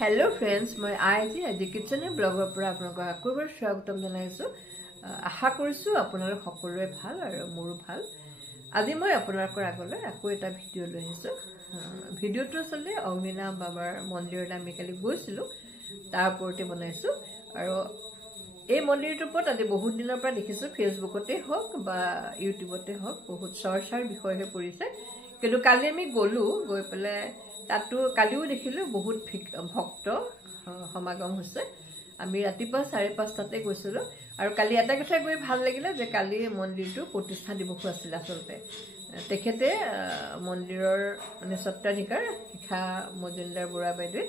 Hello friends मैं आज kitchen bagger पर आपलोक स्वागतम जानाइছো आशा करिছো আপোনালোক সকলোৰে ভাল আৰু মোৰো ভাল আজি মই আপোনালোকৰ আগলৈ আকৌ এটা ভিডিও লৈ আহিছো ভিডিওটো চলে অগ্নিনাভ বাবাৰ মন্দিৰলৈ আমি কালি গৈছিলো তাৰ ওপৰতে বনাইছো আৰু এই মন্দিৰটোৰ ওপৰত আজি বহুত দিনৰ পৰা দেখিছো ফেসবুকতে হওক বা ইউটিউবতে হওক বহুত চৰ্চাৰ বিষয় হৈ পৰিছে কিন্তু কালি আমি গলো গৈ পেলে তাতো কালিও দেখিলো বহুত ভক্ত সমাগম হৈছে আমি ৰাতিপুৱা 5:30টাতে গৈছিলো আৰু কালি এটা কথা গৈ ভাল লাগিলে যে কালি মন্দিৰটো প্ৰতিষ্ঠা দিৱস আছিল আসলতে তেখেতে মন্দিৰৰ মানে সত্ৰাধিকাৰ শিখা মজুমদাৰ বুঢ়া বাইদেৱে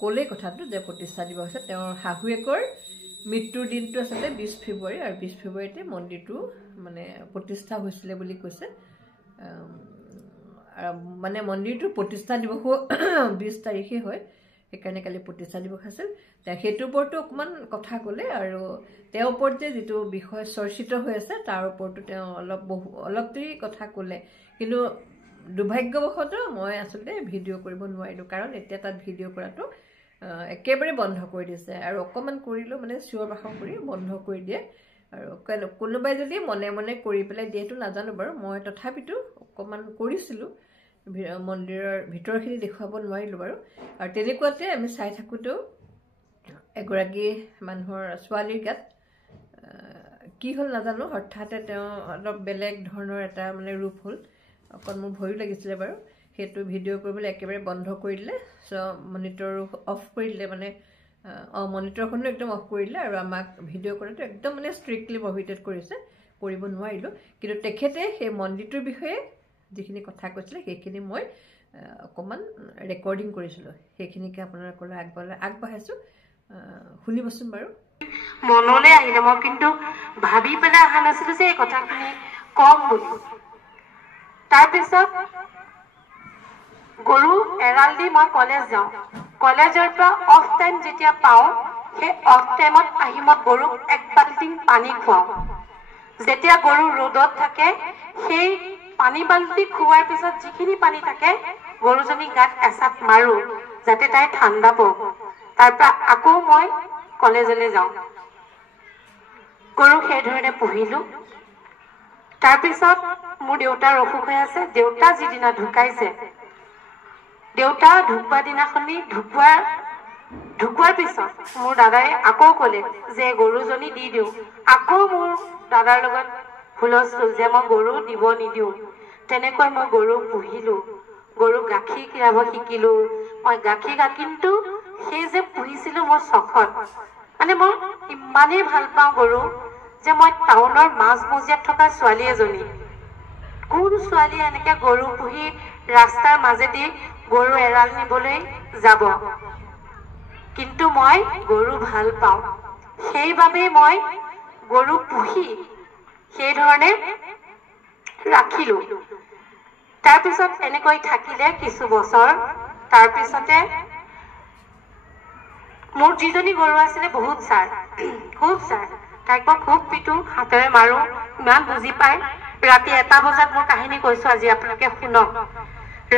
ক'লে কথাটো যে প্ৰতিষ্ঠা দিৱস আছে তেওঁৰ শাহুৱেকৰ মৃত্যুৰ দিনটো আছিল 20 ফেব্ৰুৱাৰী আৰু 20 ফেব্ৰুৱাৰীতে মন্দিৰটো মানে প্ৰতিষ্ঠা হৈছিল বুলি কৈছে মানে মন্দিৰটো প্ৰতিষ্ঠা দিৱস 20 তাৰিখে হয় একাৰণে কালি প্ৰতিষ্ঠা দিৱস আছিল তে হেতু ওপৰতো অকমান কথা ক'লে আৰু তেওঁ ওপৰত যে যেটো বিষয় চৰ্চিত হৈ আছে তাৰ ওপৰতো তেওঁ অলপতেই কথা ক'লে কিন্তু দুৰ্ভাগ্যবশতঃ মই আসলে ভিডিও কৰিব নোৱাৰিলো কাৰণ এতিয়া তাত ভিডিও কৰাটো একেবাৰে বন্ধ কৰি দিছে আৰু অকমান কৰিলো মানে চিঞৰ বাখৰ কৰি বন্ধ কৰি দিয়ে আৰু কোনোবাই যদি মনে মনে কৰি পেলাই দিয়েটো নাজানো বাৰু মই তথাপিতো অকমান কৰিছিলো মন্দিৰৰ ভিতৰখিনি দেখুৱাব নোৱাৰিলো বাৰু আৰু তেনেকুৱাতে আমি চাই থাকোতো এগৰাকী মানুহৰ ছোৱালীৰ গাত কি হল নাজানো হঠাতে তেওঁ অলপ বেলেগ ধৰণৰ এটা মানে ৰূপ হল অকন মোৰ ভয় লাগিছিল বাৰু হেতু ভিডিও কৰিবলৈ একেবাৰে বন্ধ কৰি দিলে সো মনিটৰ অফ কৰি দিলে মানে মনিটৰখনো একদম অফ কৰি দিলে আৰু আমাক ভিডিও কৰাটো একদম মানে ষ্ট্ৰিক্টলি প্ৰহিবিটেড কৰিছে কৰিব নোৱাৰিলো কিন্তু তেখেতে সেই মন্দিৰটোৰ বিষয়ে যিখিনি কথা কৈছিলে সেইখিনি মই অকমান ৰেকৰ্ডিং কৰিছিলো সেইখিনিকে আপোনালোকৰ আগবঢ়াইছো শুনিবচোন বাৰু মনলে আহিলে মই কিন্তু ভাবি পেলাই অহা নাছিলো যে এই কথাখিনি কম বুলি তাৰ পিছত গৰু এৰাল দি মই কলেজ যাওঁ কলেজৰ পৰা অফ টাইম যেতিয়া পাওঁ সেই অফ টাইমত আহি মই গৰুক এক বাল্টি পানী খুৱাওঁ যেতিয়া গৰু ৰ'দত থাকে সেই পানী বাল্টি খুৱাৰ পিছত যিখিনি পানী থাকে গৰুজনী গাত এচাপ মাৰো যাতে তাই ঠাণ্ডা পাওক তাৰ পৰা আকৌ মই কলেজলৈ যাওঁ গৰু সেই ধৰণে পুহিলো তাৰ পিছত মোৰ দেউতাৰ অসুখ হৈ আছে দেউতা যিদিনা ঢুকাইছে দেউতা ঢুকুৱা দিনাখনি ঢুকুৱাৰ পিছত মোৰ দাদাই আকৌ ক'লে যে গৰুজনী দি দিওঁ আকৌ মোৰ দাদাৰ লগত হুলস্থুল যে মই গৰু দিব নিদিওঁ তেনেকৈ মই গৰু পুহিলো গৰু গাখীৰ খিৰাব শিকিলো মই গাখীৰ কিন্তু সেই যে পুহিছিলো মোৰ চখত মানে মই ইমানেই ভাল পাওঁ গৰু যে মই টাউনৰ মাজমজিয়াত থকা ছোৱালী এজনী কোন ছোৱালী এনেকে গৰু পুহি ৰাস্তাৰ মাজেদি গৰু এৰাল নিবলৈ যাব কিন্তু মই গৰু ভাল পাওঁ সেইবাবে মই গৰু পুহি সেই ধৰণে ৰাখিলো তাৰ পিছত এনেকৈ থাকিলে কিছু বছৰ তাৰ পিছতে মোৰ যিজনী গৰু আছিলে বহুত ছাৰ তাইক মই খুব পিটো হাতেৰে মাৰো ইমান বুজি পায় ৰাতি 1টা বজাত মোৰ কাহিনী কৈছো আজি আপোনালোকে শুনক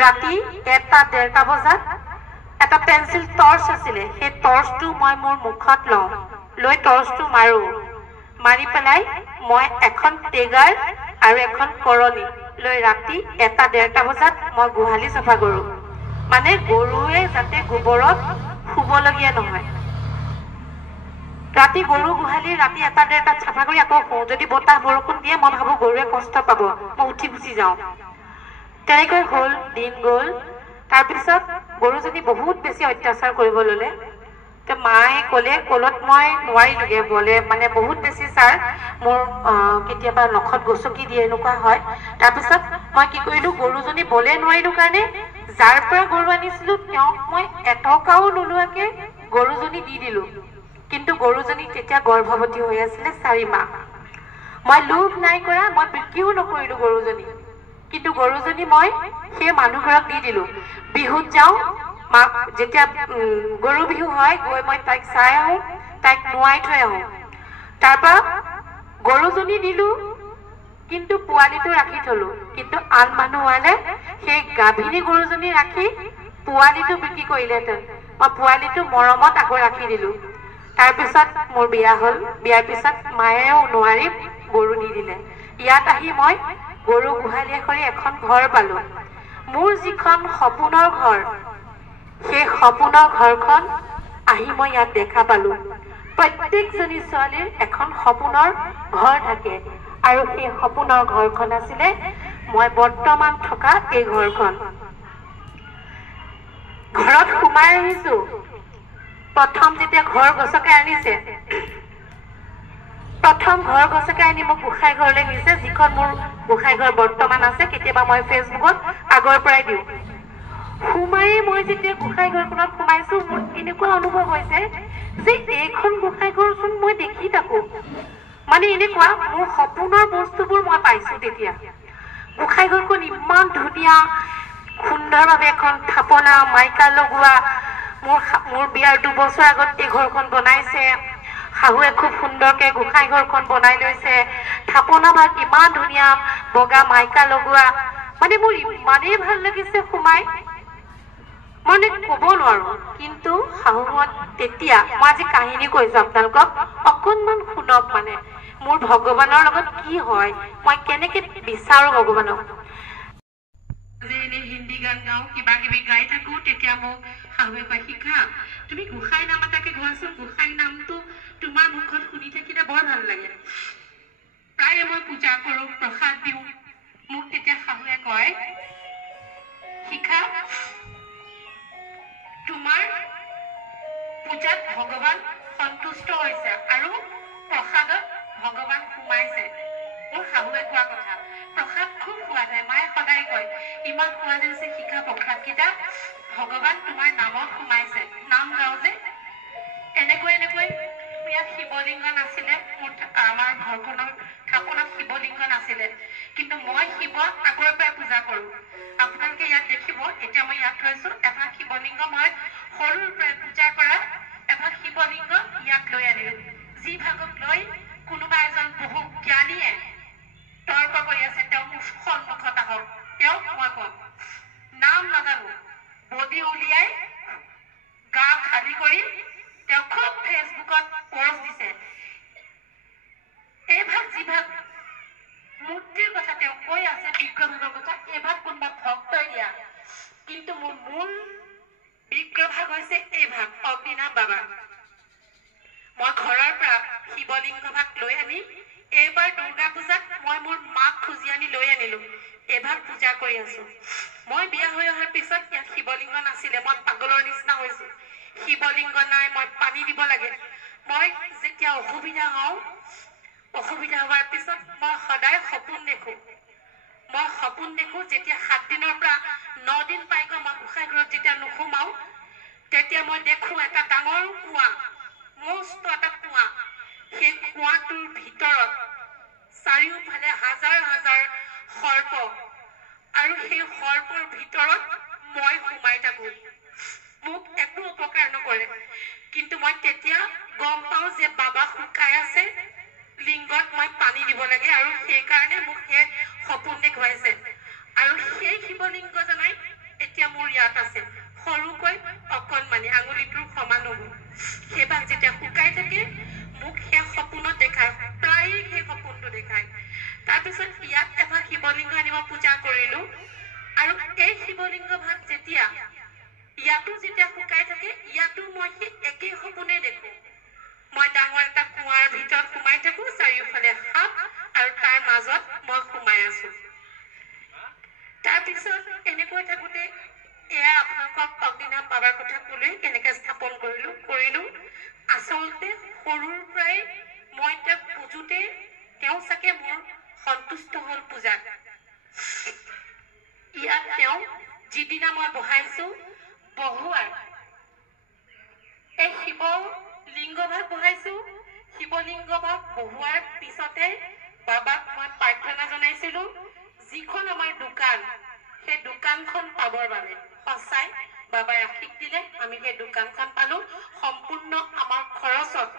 ৰাতি 1:30 বজাত এটা পেন্সিল টৰ্চ আছিলে সেই টৰ্চটো মই মোৰ মুখত লওঁ লৈ টৰ্চটো মাৰো মাৰি পেলাই মই এখন টেগাৰ আৰু এখন কৰনি লৈ ৰাতি 1:30 বজাত মই গোহালি চাফা কৰো মানে গৰুৱে যাতে গোবৰত শুবলগীয়া নহয় ৰাতি গৰু গোহালি ৰাতি 1:30 চাফা কৰি আকৌ যদি বতাহ বৰষুণ দিয়ে মই ভাবো গৰুৱে কষ্ট পাব মই উঠি গুচি যাওঁ তেনেকৈ হল দিন গল তাৰ পিছত গৰুজনী বহুত বেছি অত্যাচাৰ কৰিব ললে তে মায়ে ক'লে কলত মই নোৱাৰিলোগে বলে মানে বহুত বেছি ছাৰ মোৰ কেতিয়াবা নখত গছকি দিয়ে এনেকুৱা হয় তাৰ পিছত মই কি কৰিলো গৰুজনী বলে নোৱাৰিলো কাৰণে যাৰ পৰা গৰু আনিছিলো তেওঁক মই এটকাও নোলোৱাকে গৰুজনী দি দিলো কিন্তু গৰুজনী তেতিয়া গৰ্ভৱতী হৈ আছিল 4 মাহ মই লোভ নাই কৰা মই বিক্ৰীও নকৰিলো গৰুজনী কিন্তু গৰুজনী মই সেই মানুহঘৰক দি দিলো বিহুত যাওঁ যেতিয়া গৰু বিহু হয় গৈ মই তাইক চাই আহো তাইক নুৱাই থৈ আহো তাৰ পৰা গৰুজনী দিলো কিন্তু পোৱালিটো ৰাখি থলো কিন্তু আন মানুহ আনে সেই গাভিনী গৰুজনী ৰাখি পোৱালিটো বিক্ৰী কৰিলেহেঁতেন মই পোৱালিটো মৰমত আকৌ ৰাখি দিলোঁ। তাৰপিছত মোৰ বিয়া হ'ল। বিয়াৰ পিছত মায়েও নোৱাৰি গৰু দি দিলে। ইয়াত আহি মই গৰু গোহালি কৰি এখন ঘৰ পালোঁ। মোৰ যিখন সপোনৰ ঘৰ, সেই সপোনৰ ঘৰখন আহি মই ইয়াত দেখা পালোঁ। প্ৰত্যেকজনী ছোৱালীৰ এখন সপোনৰ ঘৰ থাকে, আৰু সেই সপোনৰ ঘৰখন আছিলে মই বৰ্তমান থকা এই ঘৰখন। ঘৰত সোমাই আহিছো। প্ৰথম যেতিয়া ঘৰ গছকে আনিছে, প্ৰথম ঘৰ গছকে আনি মোক গোসাঁই ঘৰলৈ নিছে, যিখন মোৰ গোসাঁই ঘৰ বৰ্তমান আছে। কেতিয়াবা মই ফেচবুকত আগৰ পৰাই দিওঁ। সোমায়ে মই যেতিয়া গোসাঁই ঘৰখনত সোমাইছো, মোৰ এনেকুৱা অনুভৱ হৈছে যে এইখন গোসাঁই ঘৰচোন মই দেখি থাকো। মানে এনেকুৱা মোৰ সপোনৰ বস্তুবোৰ মই পাইছো। তেতিয়া গোসাঁই ঘৰখন ইমান ধুনীয়া, সুন্দৰভাৱে এখন থাপনা মাইকা লগোৱা। মোৰ বিয়াৰ 2 বছৰ আগত এই ঘৰখন বনাইছে। শাহুৱে খুব সুন্দৰকে গোসাঁই ঘৰখন বনাই লৈছে। থাপনা ভাগ ইমান ধুনীয়া, বগা মাইকা লগোৱা। মানে মোৰ ইমানেই ভাল লাগিছে সোমাই, মানে ক'ব নোৱাৰো। কিন্তু শাহুহঁত তেতিয়া, মই আজি কাহিনী কৈছো আপোনালোকক, অকণমান শুনক। মানে মোৰ ভগৱানৰ লগত কি হয়, মই কেনেকে বিচাৰো ভগৱানক। হিন্দী গান গাওঁ, কিবা কিবি গাই থাকো, তেতিয়া মোক শাহুৱে কয়, শিখা তুমি গোসাঁই নাম এটাকে গোৱাচোন। গোসাঁই নামটো তোমাৰ মুখত শুনি থাকিলে বৰ ভাল লাগে। প্ৰায়ে মই পূজা কৰো, প্ৰসাদ দিওঁ। মোক তেতিয়া শাহুৱে কয়, শিখা তোমাৰ পূজাত ভগৱান সন্তুষ্ট হৈছে আৰু প্ৰসাদত ভগৱান সোমাইছে। মোৰ শাহুৱে কোৱা কথা। প্ৰসাদ খুব খোৱা যায়। মায়ে সদায় কয়, ইমান খোৱা হৈছে শিখা প্ৰসাদকেইটা, ভগৱান তোমাৰ নামত সোমাইছে। নাম গাওঁ যে এনেকৈ ইয়াত শিৱলিংগ নাছিলে। আমাৰ ঘৰখনৰ থাপনাত শিৱলিংগ নাছিলে, কিন্তু মই শিৱক আগৰ পৰাই পূজা কৰো। আপোনালোকে ইয়াত দেখিব, এতিয়া মই ইয়াত থৈছো এটা শিৱলিংগ। মই সৰুৰ পৰাই পূজা কৰা এটা শিৱলিংগ ইয়াত লৈ আনিলো। যি ভাগক লৈ কোনোবা এজন বহু জ্ঞানীয়ে তৰ্ক কৰি আছে, তেওঁ মোৰ সন্মুখত আহক, তেওঁক মই কম। নাম নাজানো, বডি উলিয়াই গা খালী কৰি তেওঁ খুব ফেচবুকত পষ্ট দিছে। এইভাগ যিভাগ মূৰ্তিৰ কথা তেওঁ কৈ আছে, বিগ্ৰহভাগৰ কথা, এইভাগ কোনোবা ভক্তই দিয়া। কিন্তু মোৰ মূল বিগ্ৰহভাগ হৈছে এইভাগ, অগ্নিনাভ বাবা। মই ঘৰৰ পৰা শিৱলিংগ ভাগ লৈ আনি এইবাৰ দুৰ্গা পূজাত মই মোৰ মাক খুজি আনি লৈ আনিলো। এইভাগ পূজা কৰি আছো। মই বিয়া হৈ অহাৰ পিছত ইয়াত শিৱলিংগ নাছিলে। মই পাগলৰ নিচিনা হৈছো। শিৱলিংগ নাই, মই পানী দিব লাগে। মই যেতিয়া অসুবিধা হওঁ, অসুবিধা হোৱাৰ পিছত মই সদায় সপোন দেখো। মই সপোন দেখো যেতিয়া 7 দিনৰ পৰা 9 দিন পাইগৈ, মই গোসাঁই ঘৰত যেতিয়া নোসোমাও, তেতিয়া মই দেখো এটা ডাঙৰ কুঁৱা, মস্ত এটা কুঁৱা। সেই কুঁৱাটোৰ ভিতৰত চাৰিওফালে হাজাৰ হাজাৰ সৰ্প, আৰু সেই সৰ্পৰ ভিতৰত মই সোমাই থাকো। মোক একো উপকাৰ নকৰে, কিন্তু মই তেতিয়া গম পাওঁ যে বাবা শুকাই আছে, লিংগত মই পানী দিব লাগে, আৰু সেইকাৰণে মোক সেই সপোন দেখুৱাইছে। আৰু সেই শিৱলিংগজনাই এতিয়া মোৰ ইয়াত আছে, সৰুকৈ অকণমানি, আঙুলিটোৰ সমান হ'ব। সেইভাগ যেতিয়া শুকাই থাকে, মোক সেই সপোনত দেখায়, প্ৰায়ে সেই সপোনটো দেখায়। তাৰপিছত ইয়াত এভাগ শিৱলিংগ আনি মই পূজা কৰিলো, আৰু এই শিৱলিংগ ভাগ যেতিয়া ইয়াতো যেতিয়া শুকাই থাকে, ইয়াতো মই সেই একেই সপোনে দেখো। মই ডাঙৰ এটা কুঁৱাৰ ভিতৰত সোমাই থাকো, চাৰিওফালে সাপ, আৰু তাৰ মাজত মই সোমাই আছো। তাৰপিছত এনেকৈ থাকোতে এয়া আপোনালোকক অগ্নিনাভ বাবাৰ কথা ক'লোৱে, কেনেকে স্থাপন কৰিলো। আচলতে সৰুৰ পৰাই মই তেওঁক পূজোতে তেওঁ চাগে মোৰ সন্তুষ্ট হল পূজাত। ইয়াত তেওঁ যিদিনা মই বহাইছো, বহুৱাই এই শিৱ লিংগ ভাগ বহাইছো। শিৱলিংগ ভাগ বহুৱাৰ পিছতে বাবাক মই প্ৰাৰ্থনা জনাইছিলো, যিখন আমাৰ দোকান, সেই দোকানখন পাবৰ বাবে। সঁচাই বাবাই আশীষ দিলে, আমি সেই দোকানখন পালো। সম্পূৰ্ণ আমাৰ খৰচত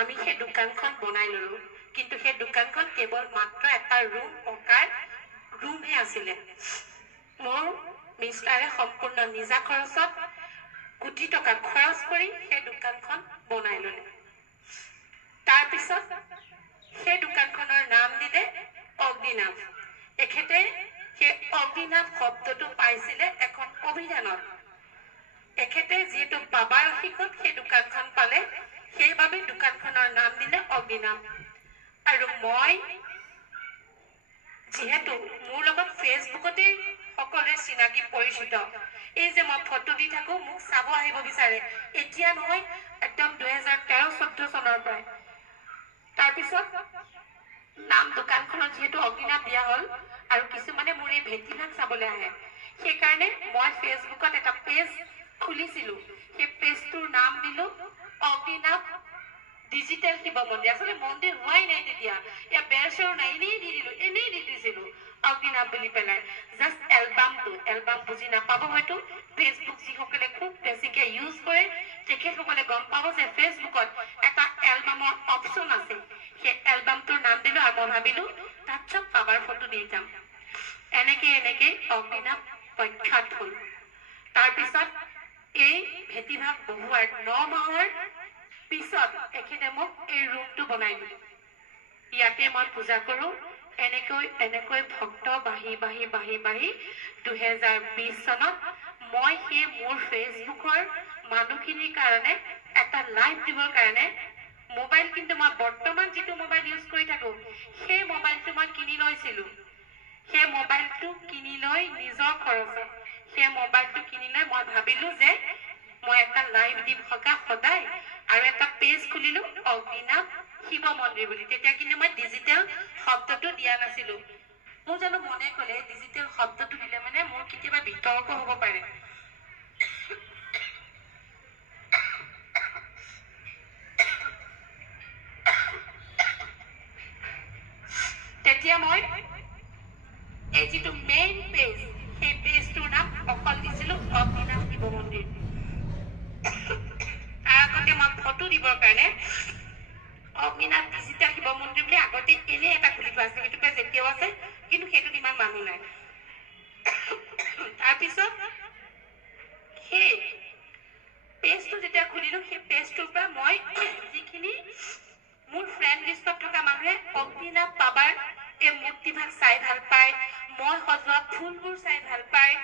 আমি সেই দোকানখন বনাই ললো। কিন্তু সেই দোকানখন কেৱল মাত্ৰ এটা ৰুম, পকাৰ ৰুমহে আছিলে। মোৰ মিষ্টাৰে সম্পূৰ্ণ নিজা খৰচত কোটি টকা খৰচ কৰি সেই দোকানখন বনাই ল'লে। তাৰপিছত সেই দোকানখনৰ নাম দিলে অগ্নিনাভ। এখেতে সেই অগ্নিনাভ শব্দটো পাইছিলে এখন অভিধানত। এখেতে যিহেতু বাবাৰ আশীষত সেই দোকানখন পালে, সেইবাবে দোকানখনৰ নাম দিলে অগ্নিনাভ। আৰু মই যিহেতু মোৰ লগত ফেচবুকতে সকলোৱে চিনাকি পৰিচিত, এই যে মই ফটো দি থাকো, মোক চাব আহিব বিচাৰে, এতিয়া নহয় একদম 2013-14 চনৰ পৰাই। তাৰপিছত নাম দোকানখনত যিহেতু অগ্নিনাভ দিয়া হ'ল আৰু কিছুমানে মোৰ এই ভেটিভাগ চাবলৈ আহে, সেইকাৰণে মই ফেচবুকত এটা পেজ খুলিছিলো। সেই পেজটোৰ নাম দিলো অগ্নিনাভ ডিজিটেল শিৱ মন্দিৰ। আচলতে মন্দিৰ হোৱাই নাই তেতিয়া, ইয়াৰ বেৰ চেৰো নাই, এনেই দি দিছিলো অগ্নিনাভ বুলি পেলাই। জাষ্ট এলবাম বুজি নাপাব হয়তো, ফেচবুক যিসকলে খুব বেছিকে ইউজ কৰে তেখেতসকলে গম পাব যে ফেচবুকত এটা এলবামৰ অপশ্যন আছে। সেই এলবামটোৰ নাম দিলো আৰু মই ভাবিলো তাত চব বাবাৰ ফটো দি যাম। এনেকে অগ্নিনাভ প্ৰখ্যাত হ'ল। তাৰপিছত এই ভেটিভাগ বহুৱাৰ 9 মাহৰ পিছত এখেতে মোক এই ৰুমটো বনাই দিলে। ইয়াতে মই পূজা কৰো। এনেকৈ ভক্ত বাঢ়ি 2020 চনত মই সেই মোৰ ফেচবুকৰ মানুহখিনিৰ কাৰণে এটা লাইভ দিবৰ কাৰণে মোবাইল, কিন্তু মই বৰ্তমান যিটো মোবাইল ইউজ কৰি থাকো সেই মোবাইলটো মই কিনি লৈছিলো। সেই মোবাইলটো কিনি লৈ নিজৰ খৰচত সেই মোবাইলটো কিনি লৈ মই ভাবিলো যে মই এটা লাইভ দিম সদায় আৰু এটা পেজ খুলিলো অগ্নিনাভ শিৱ মন্দিৰ বুলি। তেতিয়া কিন্তু মই ডিজিটেল শব্দটো দিয়া নাছিলো। মোৰ জানো মনে ক'লে ডিজিটেল শব্দটো দিলে মানে মোৰ কেতিয়াবা বিতৰ্ক হ'ব পাৰে। তেতিয়া মই এই যিটো মেইন পেজ, সেই পেজটোৰ নাম অকল দিছিলো অগ্নিনাভ শিৱ মন্দিৰ। তাৰ আগতে মই ফটো দিবৰ কাৰণে অগ্নিনাভ ডিজিটেল শিৱ মন্দিৰ বুলি আগতে এনে এটা খুলি থোৱা আছে, সেইটো পেজ এতিয়াও আছে, কিন্তু সেইটোত ইমান মানুহ নাই। তাৰপিছত সেই পেজটো যেতিয়া খুলিলো, সেই পেজটোৰ পৰা মই যিখিনি মোৰ ফ্ৰেণ্ড লিষ্টত থকা মানুহে অগ্নিনাভ বাবাৰ এই মূৰ্তিভাগ চাই ভাল পায়, মই সজোৱা ফুলবোৰ চাই ভাল পায়,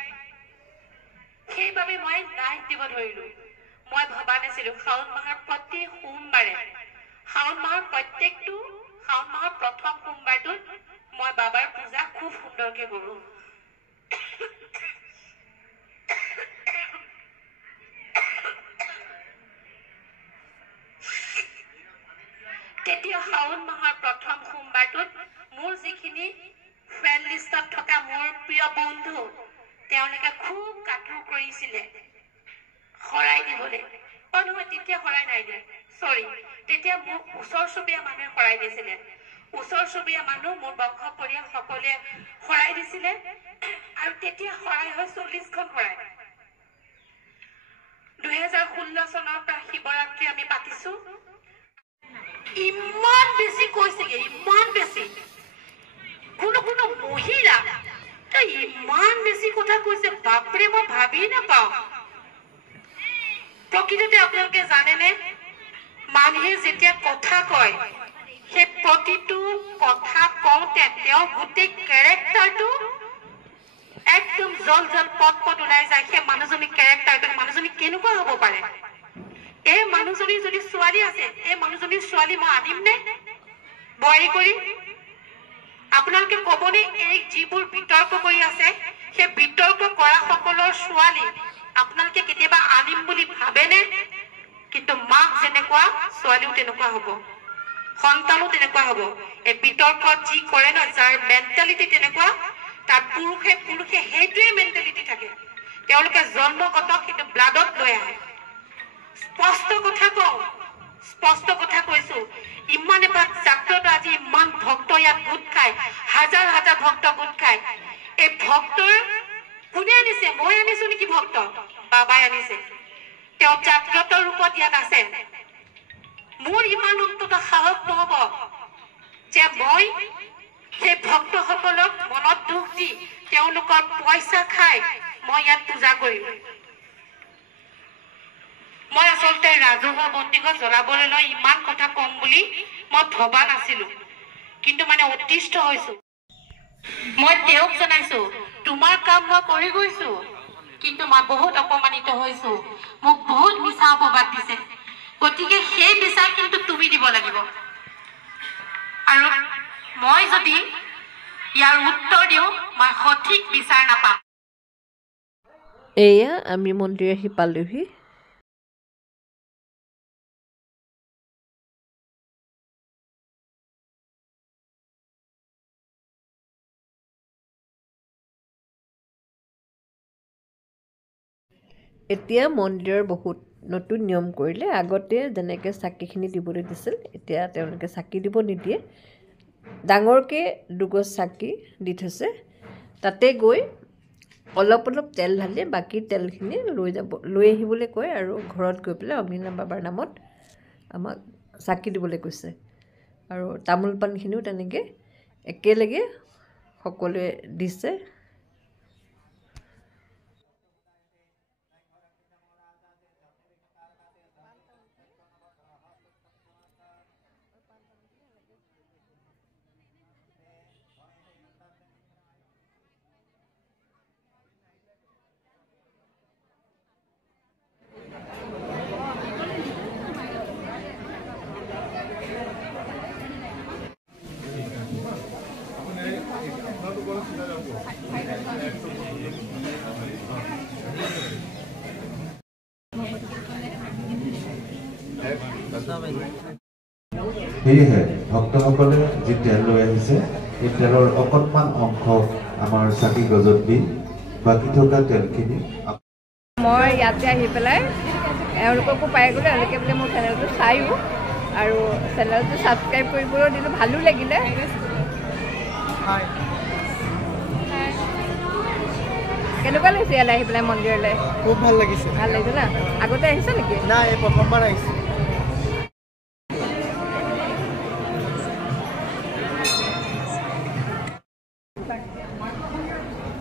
সেইবাবে মই লাইভ দিব ধৰিলো। মই ভবা নাছিলো শাওণ মাহৰ প্ৰতি সোমবাৰে, শাওণ মাহৰ প্ৰথম সোমবাৰটোত মই বাবাৰ পূজা খুব সুন্দৰকে কৰো। তেতিয়া শাওণ মাহৰ প্ৰথম সোমবাৰটোত মোৰ যিখিনি ফ্ৰেণ্ড লিষ্টত থকা মোৰ প্ৰিয় বন্ধু, তেওঁলোকে খুব কাঠোৰ কৰিছিলে শৰাই দিবলৈ। নহয়, তেতিয়া শৰাই নাই দিয়া, তেতিয়া মোৰ ওচৰ চুবুৰীয়া মানুহে শৰাই দিছিলে। ওচৰ চুবুৰীয়া মানুহ, মোৰ বংশ পৰিয়াল সকলোৱে শৰাই দিছিলে। আৰু তেতিয়া শৰাই হয় 40খন শৰাই। 2016 চনৰ পৰা শিৱৰাত্ৰি আমি পাতিছো। ইমান বেছি কৈছেগে, ইমান বেছি কোনো মহিলা ইমান বেছি কথা কৈছে, বাপৰে মই ভাবি নাপাওঁ। প্ৰকৃততে আপোনালোকে জানেনে, মানুহে যেতিয়া কথা কয় সেই প্ৰতিটো কথা কওঁতে তেওঁ গোটেই কেৰেক্টাৰটো একদম জল পট ওলাই যায়। সেই মানুহজনীৰ কেৰেক্টাৰটো, মানুহজনী কেনেকুৱা হ'ব পাৰে? এই মানুহজনীৰ যদি ছোৱালী আছে, এই মানুহজনীৰ ছোৱালী মই আনিম নে বোৱাৰী কৰি? আপোনালোকে ক'বনে এই যিবোৰ বিতৰ্ক কৰি আছে, সেই বিতৰ্ক কৰা সকলৰ ছোৱালী আপোনালোকে কেতিয়াবা আনিম বুলি ভাবেনে? কিন্তু মাক যেনেকুৱা ছোৱালীও তেনেকুৱা হ'ব, সন্তানো তেনেকুৱা হ'ব। এই বিতৰ্কত যি কৰে ন, যাৰ মেণ্টেলিটি তেনেকুৱা, তাৰ পুৰুষে সেইটোৱে মেণ্টেলিটি থাকে। তেওঁলোকে জন্মগত সেইটো ব্লাডত লৈ আহে। স্পষ্ট কথা কৈছো। ইমান এপাক জাগ্ৰত, আজি ইমান ভক্ত ইয়াত গোট খায়, হাজাৰ ভক্ত গোট খায়। এই ভক্তৰ কোনে আনিছে? মই আনিছো নেকি ভক্ত? বাবাই আনিছে। তেওঁ জাগ্ৰত ৰূপত ইয়াত আছে। মোৰ ইমান অন্তত সাহস নহব যে মই সেই ভক্তসকলক মনত দুখ দি তেওঁলোকৰ পইচা খাই মই ইয়াত পূজা কৰিম। মই আচলতে ৰাজহুৱা বন্তিগছ জ্বলাবলৈ লৈ ইমান কথা কম বুলি মই ভবা নাছিলো, কিন্তু মানে অতিষ্ঠ হৈছো। মই তেওঁক জনাইছো তোমাৰ কাম মই কৰি গৈছো, কিন্তু মই বহুত অপমানিত হৈছো। মোক বহুত মিছা অপবাদ দিছে, গতিকে সেই বিচাৰ কিন্তু তুমি দিব লাগিব। আৰু মই যদি ইয়াৰ উত্তৰ দিওঁ মই সঠিক বিচাৰ নাপাম। এয়া আমি মন্দিৰ আহি পালোহি। এতিয়া মন্দিৰৰ বহুত নতুন নিয়ম কৰিলে। আগতে যেনেকৈ চাকিখিনি দিবলৈ দিছিল, এতিয়া তেওঁলোকে চাকি দিব নিদিয়ে। ডাঙৰকৈ দুগছ চাকি দি থৈছে, তাতে গৈ অলপ অলপ তেল ঢালি বাকী তেলখিনি লৈ আহিবলৈ কয়, আৰু ঘৰত গৈ পেলাই অগ্নিনাভ বাবাৰ নামত আমাক চাকি দিবলৈ কৈছে। আৰু তামোল পাণখিনিও তেনেকৈ একেলগে সকলোৱে দিছে। সেয়েহে ভক্তসকলে যি তেল লৈ আহিছে, এই তেলৰ অকণমান অংশ আমাৰ চাকি গজত দি বাকী থকা তেলখিনি মই ইয়াতে আহি পেলাই এওঁলোককো পাই গ'লোঁ। এওঁলোকে বোলে মোৰ চেনেলটো চায়ো, আৰু চেনেলটো ছাবস্ক্ৰাইব কৰিবলৈ দিলোঁ। ভালো লাগিলে। কেনেকুৱা লাগিছে ইয়ালৈ আহি পেলাই মন্দিৰলৈ? খুব ভাল লাগিছে। ভাল লাগিছে না? আগতে আহিছে নেকি? নাই, এই প্ৰথমবাৰ আহিছে।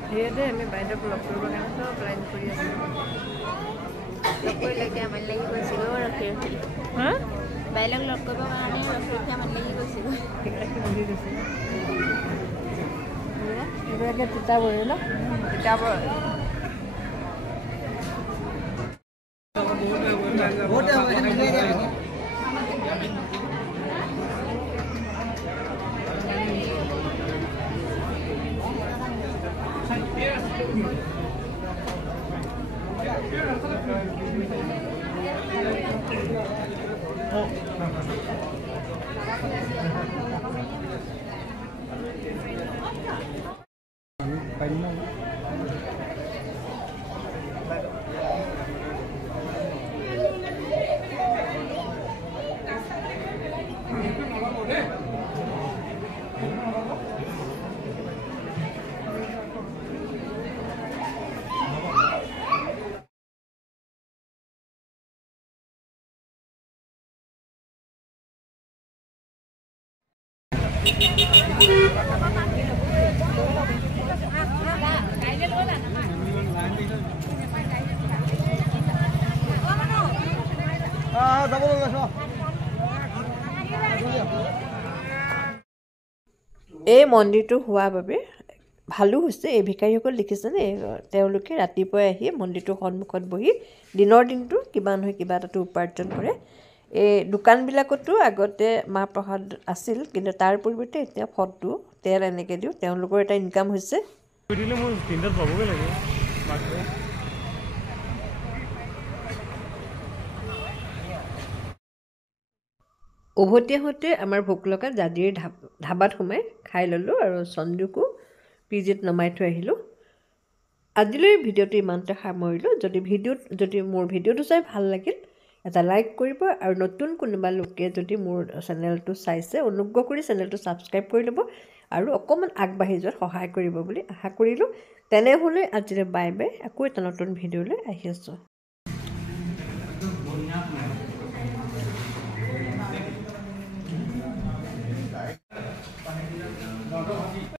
সেইয়াতে আমি বাইদেউক লগ কৰিবৰ কাৰণে চব প্লেন কৰি আছোঁ। লগ কৰিলে এতিয়া আমনি লাগি গৈছিলোঁ, ৰখি ৰখি। হা? বাইলক লগ কৰিবৰ কাৰণে ৰখি ৰখি আমনি লাগি গৈছিলোঁ। ঠিক ৰাখি বহি গৈছে। এইবিলাকে তিতাবৰী ন? তিতাবৰ এই মন্দিৰটো হোৱাৰ বাবে ভালো হৈছে। এই ভিকাৰীসকল দেখিছেনে? তেওঁলোকে ৰাতিপুৱাই আহি মন্দিৰটোৰ সন্মুখত বহি দিনৰ দিনটো কিবা নহয় কিবা এটাতো উপাৰ্জন কৰে। এই দোকানবিলাকতো আগতে মাহ প্ৰসাদ আছিল, কিন্তু তাৰ পৰিৱৰ্তে এতিয়া ফটো তেল এনেকৈ দিওঁ, তেওঁলোকৰ এটা ইনকাম হৈছে। উভতি আহোঁতে আমাৰ ভোক লগা জাজিৰ ধাবাত সোমাই খাই ল'লোঁ, আৰু চন্দুকো পিজিত নমাই থৈ আহিলোঁ। আজিলৈ ভিডিঅ'টো ইমানতে সামৰিলোঁ। যদি মোৰ ভিডিঅ'টো চাই ভাল লাগিল, এটা লাইক কৰিব, আৰু নতুন কোনোবা লোকে যদি মোৰ চেনেলটো চাইছে, অনুগ্ৰহ কৰি চেনেলটো ছাবস্ক্ৰাইব কৰি ল'ব, আৰু অকণমান আগবাঢ়ি যোৱাত সহায় কৰিব বুলি আশা কৰিলোঁ। তেনেহ'লে আজিলৈ বাই বাই। আকৌ এটা নতুন ভিডিঅ'লৈ আহি আছোঁ।